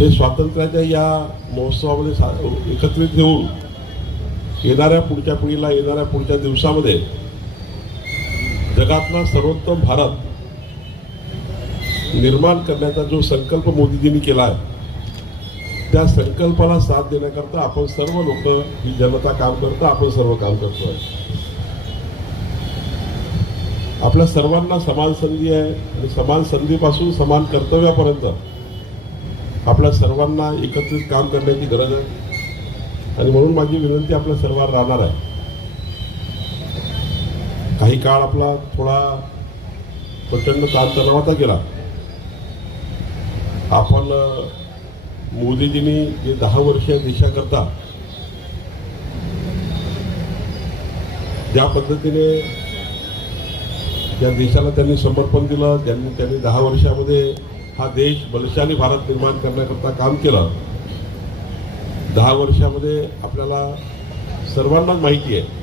हे स्वातंत्र्याच्या या महोत्सवामध्ये सा- एकत्रित घेऊन येणाऱ्या पुढच्या पिढीला येणाऱ्या पुढच्या दिवसामध्ये जगातला सर्वोत्तम भारत निर्माण करण्याचा जो संकल्प मोदीजींनी केला आहे त्या संकल्पाला साथ देण्याकरता आपण सर्व लोक ही जनता काम करतं आपण सर्व काम करतोय. आपल्या सर्वांना समान संधी आहे आणि समान संधीपासून समान कर्तव्यापर्यंत आपल्या सर्वांना एकत्रित काम करण्याची गरज आहे. आणि म्हणून माझी विनंती आपल्या सर्वांना राहणार आहे. काही काळ आपला थोडा प्रचंड ताणतणावाचा गेला. आपण मोदीजींनी जे दहा वर्ष देशाकरता ज्या पद्धतीने या देशाला त्यांनी समर्पण दिलं त्यांनी त्यांनी दहा वर्षामध्ये हा देश बलशाली भारत निर्माण करण्याकरता काम केलं दहा वर्षामध्ये आपल्याला सर्वांनाच माहिती आहे.